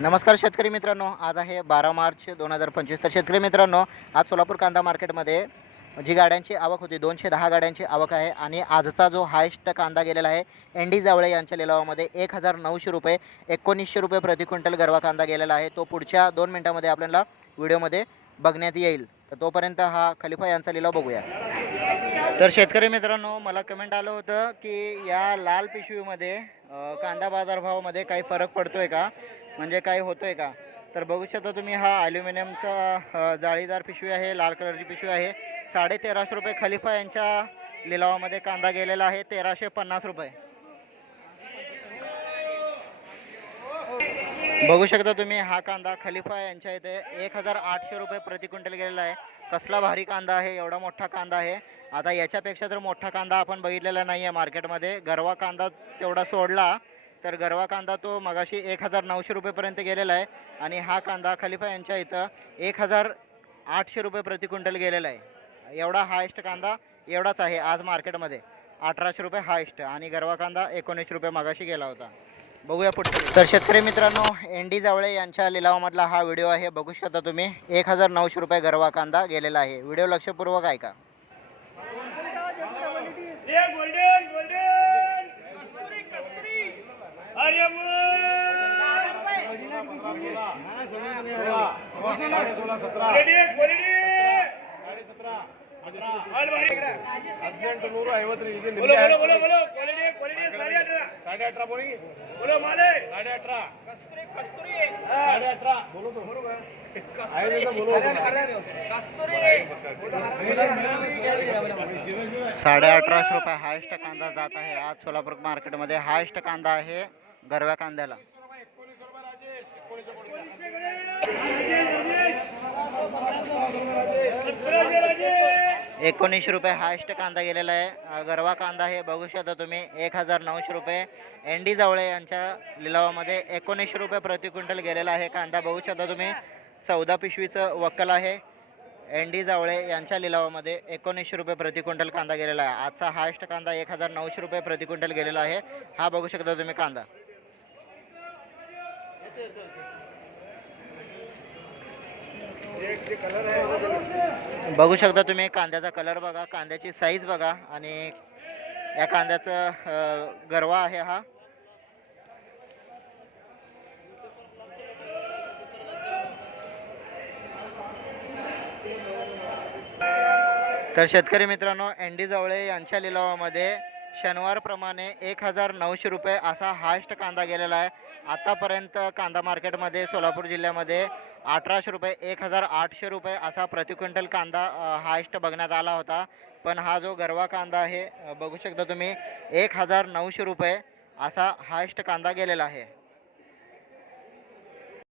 नमस्कार शेतकरी मित्रांनो आज आहे बारा मार्च दोन हजार पंचवीस. तर शेतकरी मित्रांनो आज सोलापूर कांदा मार्केटमध्ये जी गाड्यांची आवक होती दोनशे दहा गाड्यांची आवक आहे आणि आजचा जो हायस्ट कांदा गेलेला आहे एंडी जावळे यांच्या लिलावामध्ये एक हजार नऊशे रुपये एकोणीसशे रुपये प्रति क्विंटल गरवा कांदा गेलेला आहे. तो पुढच्या दोन मिनटामध्ये आपल्याला व्हिडिओमध्ये बघण्यात येईल. तर तोपर्यंत हा खलिफा यांचा लिलाव बघूया. तर शेतकरी मित्रांनो मला कमेंट आलं होतं की या लाल पिशवीमध्ये कांदा बाजारभावामध्ये काही फरक पडतो आहे का? म्हणजे काही होतोय का? तर बघू शकता तुम्ही हा ॲल्युमिनियमचा जाळीदार पिशवी आहे लाल कलरची पिशवी आहे. साडे तेराशे रुपये खलिफा यांच्या लिलावामध्ये कांदा गेलेला आहे तेराशे पन्नास रुपये. बघू शकता तुम्ही हा कांदा खलिफा यांच्या इथे एक हजार आठशे रुपये प्रति क्विंटल गेलेला आहे. कसला भारी कांदा आहे एवढा मोठा कांदा आहे. आता याच्यापेक्षा तर मोठा कांदा आपण बघितलेला नाही आहे मार्केटमध्ये गरवा कांदा तेवढा सोडला तर गरवा कांदा तो मगाशी एक हजार नऊशे रुपयेपर्यंत गेलेला आहे. आणि हा कांदा खलिफा यांच्या इथं एक हजार आठशे रुपये प्रति क्विंटल गेलेला आहे. एवढा हायस्ट कांदा एवढाच आहे आज मार्केटमध्ये. अठराशे रुपये हायस्ट आणि गरवा कांदा एकोणीसशे रुपये मगाशी गेला होता. बघूया पुढे. तर शेतकरी मित्रांनो एनडी जावळे यांच्या लिलावामधला हा व्हिडिओ आहे. बघू शकता तुम्ही एक हजार नऊशे रुपये गरवा कांदा गेलेला आहे. व्हिडिओ लक्षपूर्वक ऐका. साडे अठराशे रुपये हायस्ट कांदा जात आहे. आज सोलापूर मार्केटमध्ये हायस्ट कांदा आहे गरव्या कांद्याला. एकोणीसशे रुपये हायस्ट कांदा गेलेला आहे. गरवा कांदा हे बघू शकता तुम्ही एक हजार नऊशे रुपये. एन डी जावळे यांच्या लिलावामध्ये एकोणीसशे रुपये प्रति क्विंटल गेलेला आहे. कांदा बघू शकता तुम्ही चौदा पिशवीचं वक्कल आहे. एन डी जावळे यांच्या लिलावामध्ये एकोणीसशे रुपये प्रति क्विंटल कांदा गेलेला आहे. आजचा हायस्ट कांदा एक हजार नऊशे रुपये प्रति क्विंटल गेलेला आहे. हा बघू शकता तुम्ही कांदा. बघू शकता तुम्ही कांद्याचा कलर बघा कांद्याची साईज बघा आणि या कांद्याचं गरवा आहे हा. तर शेतकरी मित्रांनो एन डी जवळे यांच्या लिलावामध्ये शनिवारप्रमाणे एक हजार नऊशे रुपये असा हायस्ट कांदा गेलेला आहे. आतापर्यंत कांदा मार्केटमध्ये सोलापूर जिल्ह्यामध्ये अठराशे रुपये एक हजार आठशे रुपये असा प्रति क्विंटल कांदा हायस्ट बघण्यात आला होता. पण हा जो गरवा कांदा आहे बघू शकता तुम्ही एक हजार नऊशे रुपये असा हायस्ट कांदा गेलेला आहे.